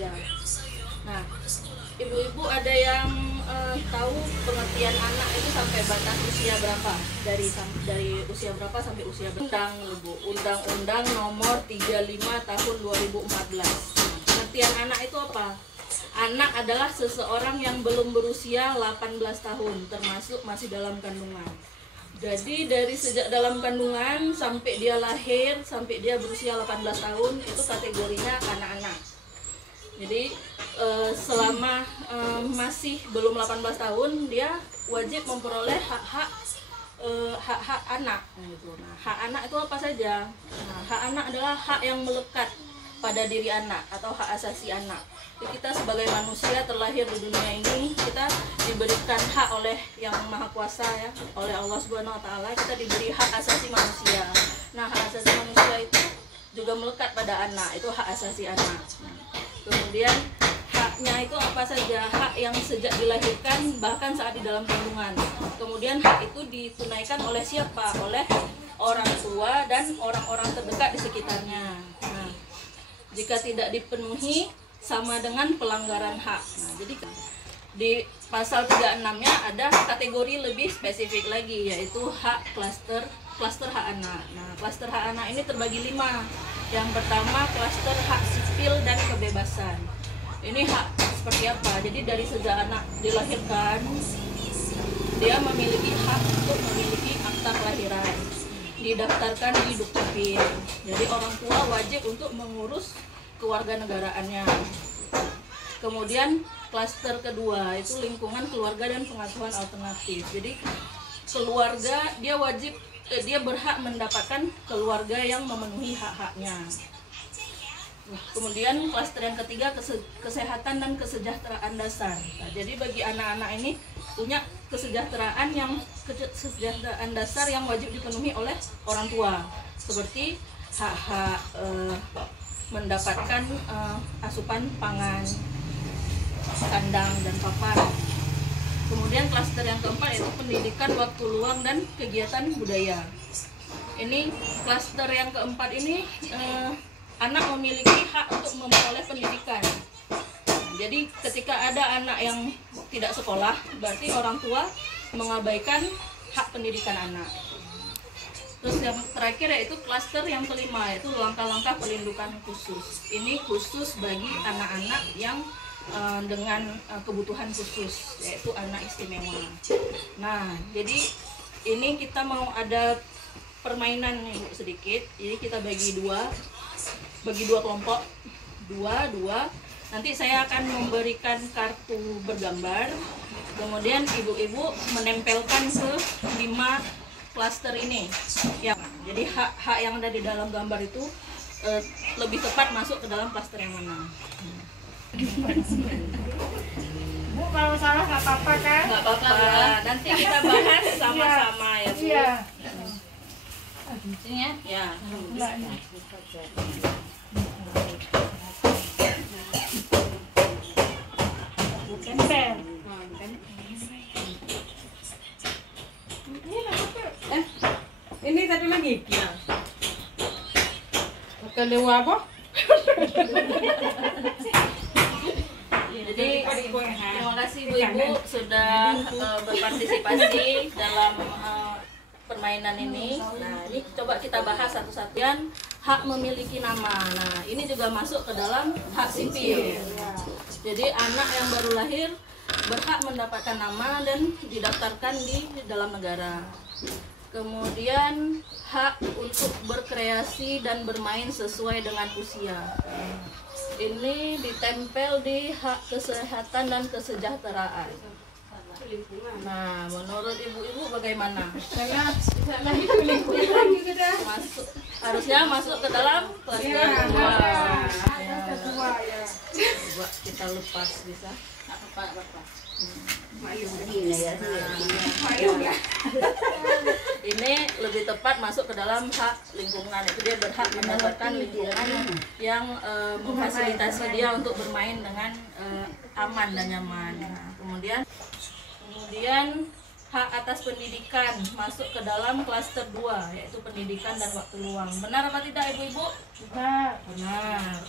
saja. Nah, ibu-ibu ada yang tahu pengertian anak itu sampai batas usia berapa? Dari usia berapa sampai usia berapa? Undang-Undang Nomor 35 Tahun 2014. Pengertian anak itu apa? Anak adalah seseorang yang belum berusia 18 tahun, termasuk masih dalam kandungan. Jadi dari sejak dalam kandungan sampai dia lahir, sampai dia berusia 18 tahun, itu kategorinya anak-anak. Jadi selama masih belum 18 tahun, dia wajib memperoleh hak-hak anak. Nah, hak anak itu apa saja? Nah, hak anak adalah hak yang melekat pada diri anak atau hak asasi anak. Jadi kita sebagai manusia terlahir di dunia ini, kita diberikan hak oleh Yang Maha Kuasa, ya, oleh Allah Subhanahu Wa Taala. Kita diberi hak asasi manusia. Nah, hak asasi manusia itu juga melekat pada anak, itu hak asasi anak. Kemudian haknya itu apa saja? Hak yang sejak dilahirkan, bahkan saat di dalam kandungan. Kemudian hak itu ditunaikan oleh siapa? Oleh orang tua dan orang-orang terdekat di sekitarnya. Nah, jika tidak dipenuhi, sama dengan pelanggaran hak. Nah, jadi di pasal 36-nya ada kategori lebih spesifik lagi, yaitu hak klaster hak anak. Nah, klaster hak anak ini terbagi 5. Yang pertama, klaster hak sipil dan kebebasan. Ini hak seperti apa? Jadi dari sejak anak dilahirkan, dia memiliki hak untuk memiliki akta kelahiran, didaftarkan di Dukcapil. Jadi orang tua wajib untuk mengurus kewarganegaraannya. Kemudian klaster kedua itu lingkungan keluarga dan pengasuhan alternatif. Jadi keluarga dia berhak mendapatkan keluarga yang memenuhi hak-haknya. Kemudian klaster yang ketiga kesehatan dan kesejahteraan dasar. Nah, jadi bagi anak-anak ini punya kesejahteraan dasar yang wajib dipenuhi oleh orang tua, seperti hak-hak mendapatkan asupan pangan, kandang dan papan. Kemudian klaster yang keempat yaitu pendidikan, waktu luang dan kegiatan budaya. Ini klaster yang keempat ini anak memiliki hak untuk memperoleh pendidikan. Jadi ketika ada anak yang tidak sekolah, berarti orang tua mengabaikan hak pendidikan anak. Terus yang terakhir yaitu klaster yang kelima, yaitu langkah-langkah perlindungan khusus. Ini khusus bagi anak-anak yang dengan kebutuhan khusus, yaitu anak istimewa. Nah, jadi ini kita mau ada permainan nih sedikit. Jadi kita bagi dua kelompok, dua. Nanti saya akan memberikan kartu bergambar. Kemudian ibu-ibu menempelkan ke 5 klaster ini. Ya, jadi hak yang ada di dalam gambar itu lebih tepat masuk ke dalam klaster yang mana? Bu, kalau salah nggak apa-apa kan? Nggak apa-apa. Nanti kita bahas sama-sama ya, Bu. Iya. Sini ya. Ya. Tempel. Ini satu lagi. Kedua apa? Jadi terima kasih Bu-Ibu sudah berpartisipasi dalam permainan ini. Nah, ini coba kita bahas satu-satuan hak memiliki nama. Nah, ini juga masuk ke dalam hak sipil. Jadi anak yang baru lahir berhak mendapatkan nama dan didaftarkan di dalam negara. Kemudian hak untuk berkreasi dan bermain sesuai dengan usia. Ini ditempel di hak kesehatan dan kesejahteraan. Nah, menurut ibu-ibu bagaimana? Saya itu lingkungan juga dah. Harusnya masuk ke dalam klaster kedua. Ya. Coba kita lepas bisa. Ini lebih tepat masuk ke dalam hak lingkungan. Itu dia berhak mendapatkan lingkungan yang memfasilitasi dia untuk bermain dengan aman dan nyaman. Nah, kemudian hak atas pendidikan masuk ke dalam klaster 2, yaitu pendidikan dan waktu luang. Benar apa tidak, ibu-ibu? Benar. Benar.